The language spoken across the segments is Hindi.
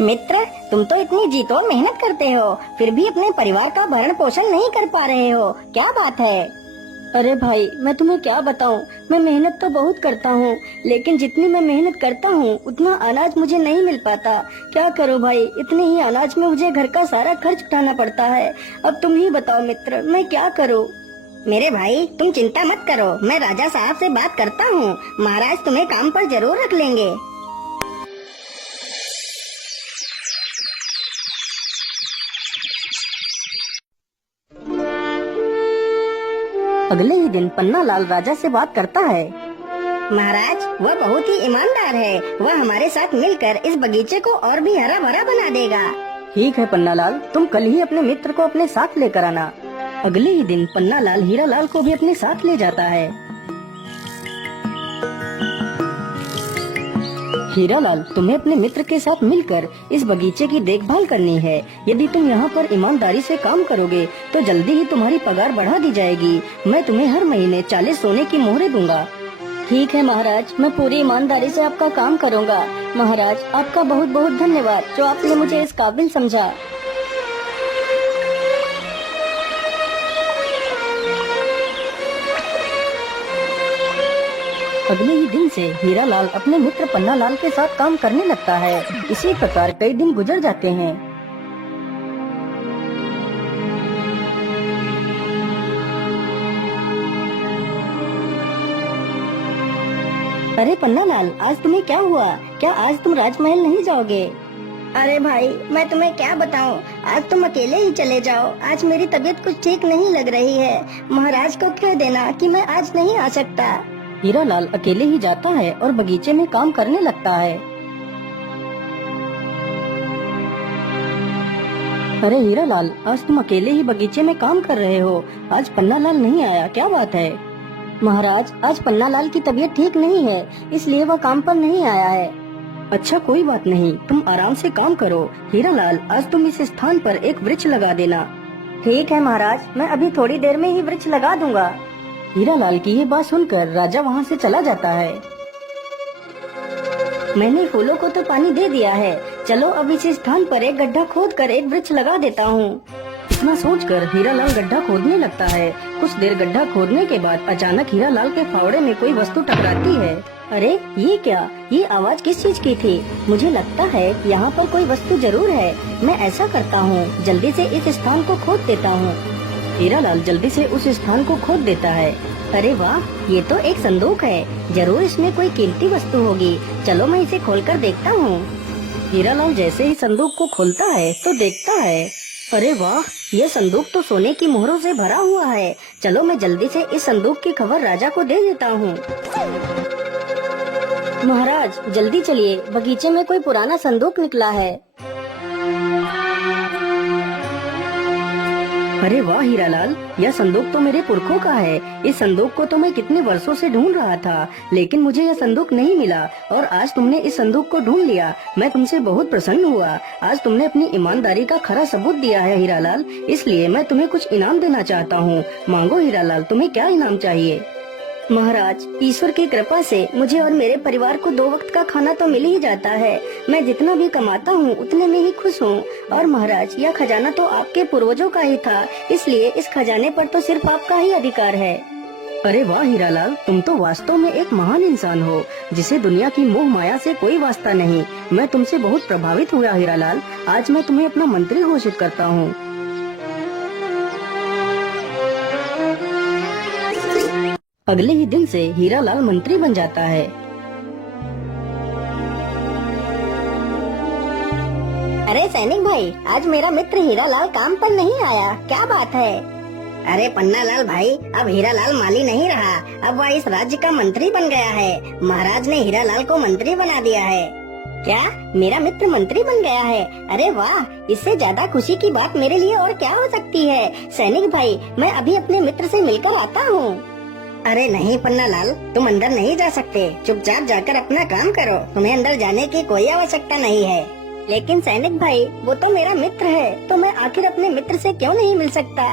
मित्र, तुम तो इतनी जीतोड़ मेहनत करते हो, फिर भी अपने परिवार का भरण पोषण नहीं कर पा रहे हो, क्या बात है? अरे भाई, मैं तुम्हें क्या बताऊं, मैं मेहनत तो बहुत करता हूं, लेकिन जितनी मैं मेहनत करता हूं उतना अनाज मुझे नहीं मिल पाता। क्या करूं भाई, इतने ही अनाज में मुझे घर का सारा खर्च उठाना पड़ता है। अब तुम ही बताओ मित्र, मैं क्या करूं? मेरे भाई, तुम चिंता मत करो, मैं राजा साहब से बात करता हूँ। महाराज तुम्हें काम पर जरूर रख लेंगे। अगले ही दिन पन्ना लाल राजा से बात करता है। महाराज, वह बहुत ही ईमानदार है, वह हमारे साथ मिलकर इस बगीचे को और भी हरा भरा बना देगा। ठीक है पन्ना लाल, तुम कल ही अपने मित्र को अपने साथ लेकर आना। अगले ही दिन पन्ना लाल हीरा लाल को भी अपने साथ ले जाता है। हीरा लाल, तुम्हें अपने मित्र के साथ मिलकर इस बगीचे की देखभाल करनी है। यदि तुम यहाँ पर ईमानदारी से काम करोगे तो जल्दी ही तुम्हारी पगार बढ़ा दी जाएगी। मैं तुम्हें हर महीने 40 सोने की मोहरें दूंगा। ठीक है महाराज, मैं पूरी ईमानदारी से आपका काम करूँगा। महाराज, आपका बहुत बहुत धन्यवाद जो आपने मुझे इस काबिल समझा। अगले ही दिन से हीरा लाल अपने मित्र पन्ना लाल के साथ काम करने लगता है। इसी प्रकार कई दिन गुजर जाते हैं। अरे पन्ना लाल, आज तुम्हें क्या हुआ? क्या आज तुम राजमहल नहीं जाओगे? अरे भाई, मैं तुम्हें क्या बताऊं, आज तुम अकेले ही चले जाओ। आज मेरी तबीयत कुछ ठीक नहीं लग रही है। महाराज को कह देना कि मैं आज नहीं आ सकता। हीरा लाल अकेले ही जाता है और बगीचे में काम करने लगता है। अरे हीरा लाल, आज तुम अकेले ही बगीचे में काम कर रहे हो। आज पन्ना लाल नहीं आया, क्या बात है? महाराज, आज पन्ना लाल की तबीयत ठीक नहीं है, इसलिए वह काम पर नहीं आया है। अच्छा, कोई बात नहीं, तुम आराम से काम करो। हीरा लाल, आज तुम इस स्थान पर एक वृक्ष लगा देना। ठीक है महाराज, मैं अभी थोड़ी देर में ही वृक्ष लगा दूंगा। हीरा लाल की ये बात सुनकर राजा वहाँ से चला जाता है। मैंने फूलों को तो पानी दे दिया है, चलो अब इस स्थान पर एक गड्ढा खोद कर एक वृक्ष लगा देता हूँ। इतना सोचकर हीरा लाल गड्ढा खोदने लगता है। कुछ देर गड्ढा खोदने के बाद अचानक हीरा लाल के फावड़े में कोई वस्तु टकराती है। अरे ये क्या, ये आवाज किस चीज की थी? मुझे लगता है यहाँ पर कोई वस्तु जरूर है। मैं ऐसा करता हूँ, जल्दी से इस स्थान को खोद देता हूँ। हीरा लाल जल्दी से उस स्थान को खोद देता है। अरे वाह, ये तो एक संदूक है, जरूर इसमें कोई कीमती वस्तु होगी। चलो मैं इसे खोलकर देखता हूँ। हीरा लाल जैसे ही संदूक को खोलता है तो देखता है, अरे वाह, यह संदूक तो सोने की मोहरों से भरा हुआ है। चलो मैं जल्दी से इस संदूक की खबर राजा को दे देता हूँ। महाराज जल्दी चलिए, बगीचे में कोई पुराना संदूक निकला है। अरे वाह हीरा लाल, यह संदूक तो मेरे पुरखों का है। इस संदूक को तो मैं कितने वर्षों से ढूंढ रहा था, लेकिन मुझे यह संदूक नहीं मिला और आज तुमने इस संदूक को ढूंढ लिया। मैं तुमसे बहुत प्रसन्न हुआ। आज तुमने अपनी ईमानदारी का खरा सबूत दिया है हीरा लाल, इसलिए मैं तुम्हें कुछ इनाम देना चाहता हूँ। मांगो हीरा लाल, तुम्हें क्या इनाम चाहिए? महाराज, ईश्वर की कृपा से मुझे और मेरे परिवार को 2 वक्त का खाना तो मिल ही जाता है। मैं जितना भी कमाता हूँ उतने में ही खुश हूँ। और महाराज, यह खजाना तो आपके पूर्वजों का ही था, इसलिए इस खजाने पर तो सिर्फ आपका ही अधिकार है। अरे वाह हीरा लाल, तुम तो वास्तव में एक महान इंसान हो, जिसे दुनिया की मोह माया से कोई वास्ता नहीं। मैं तुमसे बहुत प्रभावित हुआ हीरा लाल। आज मैं तुम्हें अपना मंत्री घोषित करता हूँ। अगले ही दिन से हीरा लाल मंत्री बन जाता है। अरे सैनिक भाई, आज मेरा मित्र हीरा लाल काम पर नहीं आया, क्या बात है? अरे पन्ना लाल भाई, अब हीरा लाल माली नहीं रहा, अब वह इस राज्य का मंत्री बन गया है। महाराज ने हीरा लाल को मंत्री बना दिया है। क्या मेरा मित्र मंत्री बन गया है? अरे वाह, इससे ज्यादा खुशी की बात मेरे लिए और क्या हो सकती है। सैनिक भाई, मैं अभी अपने मित्र से मिलकर आता हूँ। अरे नहीं पन्ना लाल, तुम अंदर नहीं जा सकते। चुपचाप जाकर अपना काम करो, तुम्हें अंदर जाने की कोई आवश्यकता नहीं है। लेकिन सैनिक भाई, वो तो मेरा मित्र है, तो मैं आखिर अपने मित्र से क्यों नहीं मिल सकता?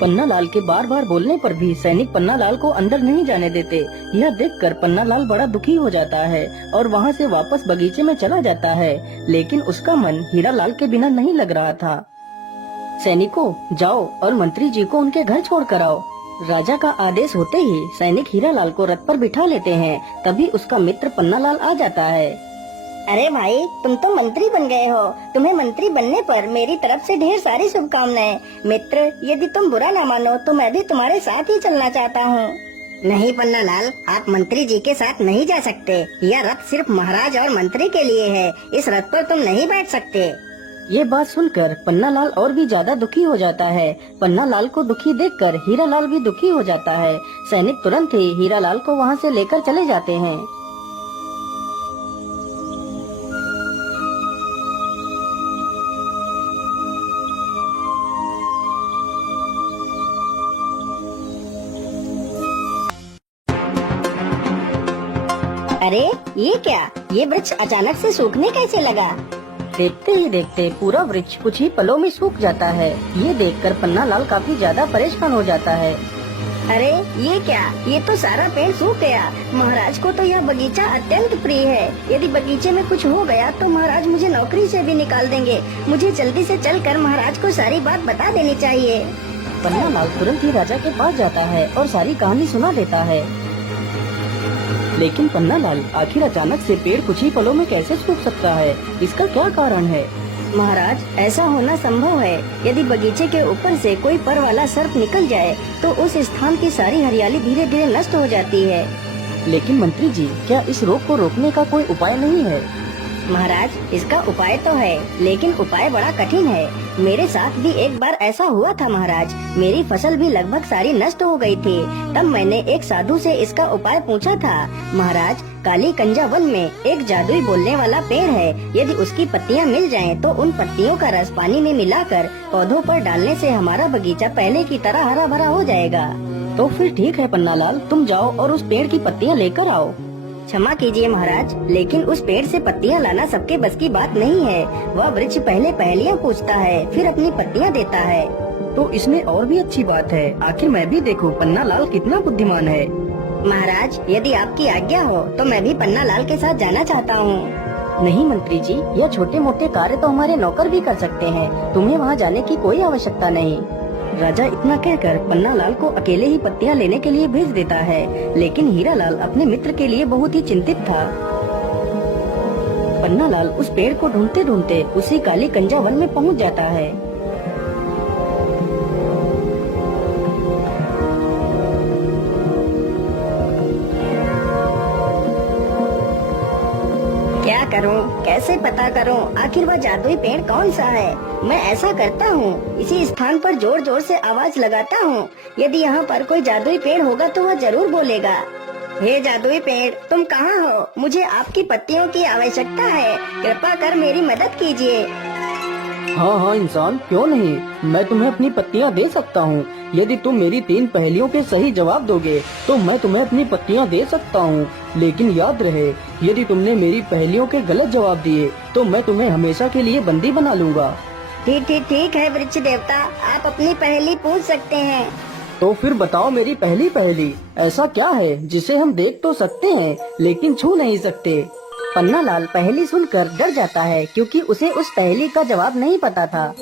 पन्नालाल के बार बार बोलने पर भी सैनिक पन्नालाल को अंदर नहीं जाने देते। यह देखकर पन्नालाल बड़ा दुखी हो जाता है और वहाँ से वापस बगीचे में चला जाता है, लेकिन उसका मन हीरालाल के बिना नहीं लग रहा था। सैनिकों, जाओ और मंत्री जी को उनके घर छोड़ कर आओ। राजा का आदेश होते ही सैनिक हीरालाल को रथ पर बिठा लेते हैं। तभी उसका मित्र पन्नालाल आ जाता है। अरे भाई, तुम तो मंत्री बन गए हो। तुम्हें मंत्री बनने पर मेरी तरफ से ढेर सारी शुभकामनाएं। मित्र, यदि तुम बुरा न मानो तो मैं भी तुम्हारे साथ ही चलना चाहता हूँ। नहीं पन्नालाल, आप मंत्री जी के साथ नहीं जा सकते। यह रथ सिर्फ महाराज और मंत्री के लिए है। इस रथ पर तुम नहीं बैठ सकते। ये बात सुनकर पन्नालाल और भी ज्यादा दुखी हो जाता है। पन्नालाल को दुखी देखकर हीरालाल भी दुखी हो जाता है। सैनिक तुरंत ही हीरालाल को वहाँ से लेकर चले जाते हैं। अरे ये क्या? ये वृक्ष अचानक से सूखने कैसे लगा? देखते ही देखते पूरा वृक्ष कुछ ही पलों में सूख जाता है। ये देखकर पन्नालाल काफी ज्यादा परेशान हो जाता है। अरे ये क्या? ये तो सारा पेड़ सूख गया। महाराज को तो यह बगीचा अत्यंत प्रिय है। यदि बगीचे में कुछ हो गया तो महाराज मुझे नौकरी से भी निकाल देंगे। मुझे जल्दी से चलकर महाराज को सारी बात बता देनी चाहिए। पन्नालाल तुरंत ही राजा के पास जाता है और सारी कहानी सुना देता है। लेकिन पन्नालाल, आखिर अचानक से पेड़ कुछ ही पलों में कैसे सूख सकता है? इसका क्या कारण है? महाराज, ऐसा होना संभव है। यदि बगीचे के ऊपर से कोई पर वाला सर्प निकल जाए तो उस स्थान की सारी हरियाली धीरे धीरे नष्ट हो जाती है। लेकिन मंत्री जी, क्या इस रोग को रोकने का कोई उपाय नहीं है? महाराज, इसका उपाय तो है, लेकिन उपाय बड़ा कठिन है। मेरे साथ भी एक बार ऐसा हुआ था महाराज। मेरी फसल भी लगभग सारी नष्ट हो गई थी। तब मैंने एक साधु से इसका उपाय पूछा था। महाराज, काली कंजा वन में एक जादुई बोलने वाला पेड़ है। यदि उसकी पत्तियां मिल जाएं, तो उन पत्तियों का रस पानी में मिलाकर पौधों पर डालने से हमारा बगीचा पहले की तरह हरा भरा हो जाएगा। तो फिर ठीक है पन्नालाल, तुम जाओ और उस पेड़ की पत्तियां लेकर आओ। क्षमा कीजिए महाराज, लेकिन उस पेड़ से पत्तियां लाना सबके बस की बात नहीं है। वह वृक्ष पहले पहेलियां पूछता है, फिर अपनी पत्तियां देता है। तो इसमें और भी अच्छी बात है। आखिर मैं भी देखूं पन्नालाल कितना बुद्धिमान है। महाराज, यदि आपकी आज्ञा हो तो मैं भी पन्नालाल के साथ जाना चाहता हूँ। नहीं मंत्री जी, यह छोटे मोटे कार्य तो हमारे नौकर भी कर सकते हैं। तुम्हें वहाँ जाने की कोई आवश्यकता नहीं। राजा इतना कहकर पन्नालाल को अकेले ही पत्तियां लेने के लिए भेज देता है। लेकिन हीरालाल अपने मित्र के लिए बहुत ही चिंतित था। पन्नालाल उस पेड़ को ढूंढते ढूंढते उसी काली कंजा वन में पहुंच जाता है। क्या करूं? कैसे पता करूं? आखिर वह जादुई पेड़ कौन सा है? मैं ऐसा करता हूं, इसी स्थान पर जोर जोर से आवाज लगाता हूं। यदि यहाँ पर कोई जादुई पेड़ होगा तो वह जरूर बोलेगा। हे जादुई पेड़, तुम कहाँ हो? मुझे आपकी पत्तियों की आवश्यकता है। कृपा कर मेरी मदद कीजिए। हाँ हाँ इंसान, क्यों नहीं, मैं तुम्हें अपनी पत्तियाँ दे सकता हूँ। यदि तुम मेरी 3 पहेलियों के सही जवाब दोगे तो मैं तुम्हें अपनी पत्तियाँ दे सकता हूँ। लेकिन याद रहे, यदि तुमने मेरी पहेलियों के गलत जवाब दिए तो मैं तुम्हें हमेशा के लिए बंदी बना लूँगा। ठीक है वृक्ष देवता, आप अपनी पहेली पूछ सकते हैं। तो फिर बताओ मेरी पहली पहेली, ऐसा क्या है जिसे हम देख तो सकते हैं लेकिन छू नहीं सकते? पन्नालाल पहेली सुनकर डर जाता है, क्योंकि उसे उस पहेली का जवाब नहीं पता था।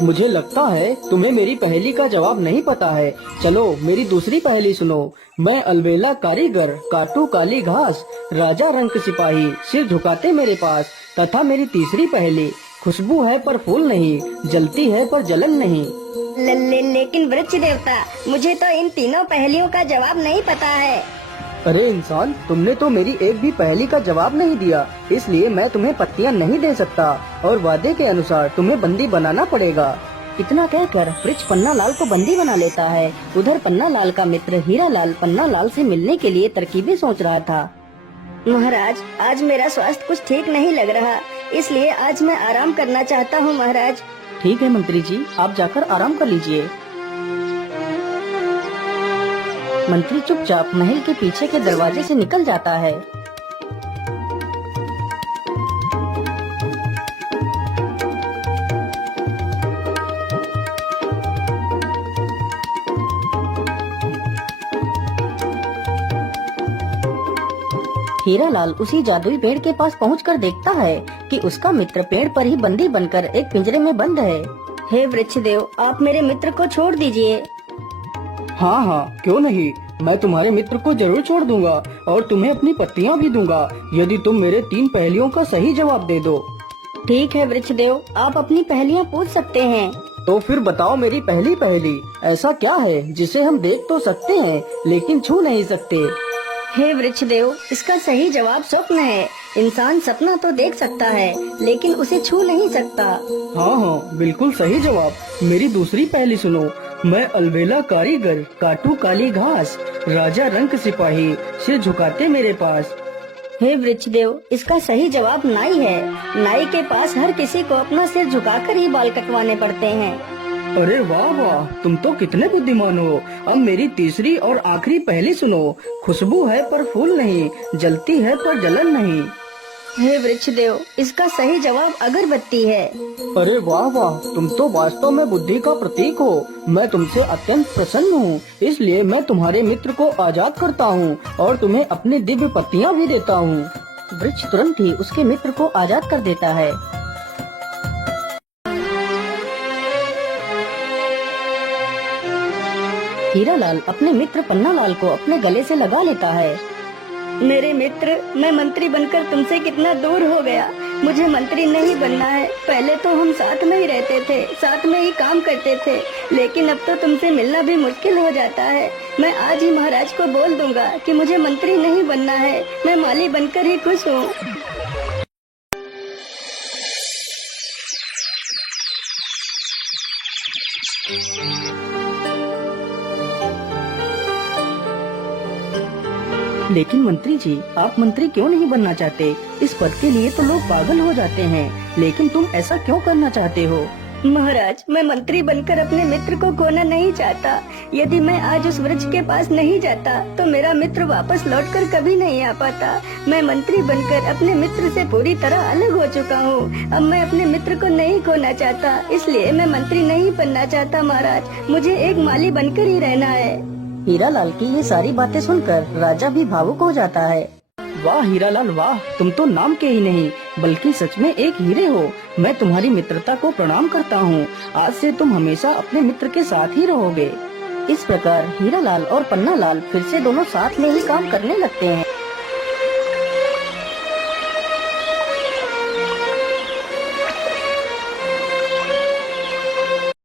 मुझे लगता है तुम्हें मेरी पहेली का जवाब नहीं पता है। चलो मेरी दूसरी पहेली सुनो। मैं अलबेला कारीगर, काटू काली घास, राजा रंग सिपाही, सिर झुकाते मेरे पास। तथा मेरी तीसरी पहेली, खुशबू है पर फूल नहीं, जलती है पर जलन नहीं। लेकिन वृक्ष देवता, मुझे तो इन तीनों पहेलियों का जवाब नहीं पता है। अरे इंसान, तुमने तो मेरी एक भी पहेली का जवाब नहीं दिया, इसलिए मैं तुम्हें पत्तियां नहीं दे सकता और वादे के अनुसार तुम्हें बंदी बनाना पड़ेगा। इतना कहकर वृक्ष पन्नालाल को बंदी बना लेता है। उधर पन्नालाल का मित्र हीरालाल पन्नालाल से मिलने के लिए तरकीबें सोच रहा था। महाराज, आज मेरा स्वास्थ्य कुछ ठीक नहीं लग रहा, इसलिए आज मैं आराम करना चाहता हूँ महाराज। ठीक है मंत्री जी, आप जाकर आराम कर लीजिए। मंत्री चुपचाप महल के पीछे के दरवाजे से निकल जाता है। हीरालाल उसी जादुई पेड़ के पास पहुंचकर देखता है कि उसका मित्र पेड़ पर ही बंदी बनकर एक पिंजरे में बंद है। हे वृक्षदेव, आप मेरे मित्र को छोड़ दीजिए। हाँ हाँ, क्यों नहीं, मैं तुम्हारे मित्र को जरूर छोड़ दूंगा और तुम्हें अपनी पत्तियां भी दूंगा यदि तुम मेरे 3 पहेलियों का सही जवाब दे दो। ठीक है वृक्षदेव, आप अपनी पहेलियां पूछ सकते हैं। तो फिर बताओ मेरी पहली पहेली, ऐसा क्या है जिसे हम देख तो सकते हैं लेकिन छू नहीं सकते। हे वृक्षदेव, इसका सही जवाब स्वप्न है। इंसान सपना तो देख सकता है लेकिन उसे छू नहीं सकता। हाँ हाँ, बिल्कुल सही जवाब। मेरी दूसरी पहेली सुनो। मैं अलबेला कारीगर, काटू काली घास, राजा रंक सिपाही, सिर झुकाते मेरे पास। हे वृक्षदेव, इसका सही जवाब नाई है। नाई के पास हर किसी को अपना सिर झुकाकर ही बाल कटवाने पड़ते हैं। अरे वाह वाह, तुम तो कितने बुद्धिमान हो। अब मेरी तीसरी और आखिरी पहेली सुनो। खुशबू है पर फूल नहीं, जलती है पर जलन नहीं। हे वृक्षदेव, इसका सही जवाब अगरबत्ती है। अरे वाह वाह, तुम तो वास्तव में बुद्धि का प्रतीक हो। मैं तुमसे अत्यंत प्रसन्न हूँ, इसलिए मैं तुम्हारे मित्र को आजाद करता हूँ और तुम्हें अपनी दिव्य पत्तियाँ भी देता हूँ। वृक्ष तुरंत ही उसके मित्र को आजाद कर देता है। हीरालाल अपने मित्र पन्नालाल को अपने गले से लगा लेता है। मेरे मित्र, मैं मंत्री बनकर तुमसे कितना दूर हो गया। मुझे मंत्री नहीं बनना है। पहले तो हम साथ में ही रहते थे, साथ में ही काम करते थे, लेकिन अब तो तुमसे मिलना भी मुश्किल हो जाता है। मैं आज ही महाराज को बोल दूंगा कि मुझे मंत्री नहीं बनना है, मैं माली बनकर ही खुश हूँ। लेकिन मंत्री जी, आप मंत्री क्यों नहीं बनना चाहते? इस पद के लिए तो लोग पागल हो जाते हैं, लेकिन तुम ऐसा क्यों करना चाहते हो? महाराज, मैं मंत्री बनकर अपने मित्र को खोना नहीं चाहता। यदि मैं आज उस वृक्ष के पास नहीं जाता तो मेरा मित्र वापस लौटकर कभी नहीं आ पाता। मैं मंत्री बनकर अपने मित्र से पूरी तरह अलग हो चुका हूँ। अब मैं अपने मित्र को नहीं खोना चाहता, इसलिए मैं मंत्री नहीं बनना चाहता। महाराज, मुझे एक माली बनकर ही रहना है। हीरालाल की ये सारी बातें सुनकर राजा भी भावुक हो जाता है। वाह हीरालाल वाह, तुम तो नाम के ही नहीं बल्कि सच में एक हीरे हो। मैं तुम्हारी मित्रता को प्रणाम करता हूँ। आज से तुम हमेशा अपने मित्र के साथ ही रहोगे। इस प्रकार हीरालाल और पन्नालाल फिर से दोनों साथ में ही काम करने लगते हैं।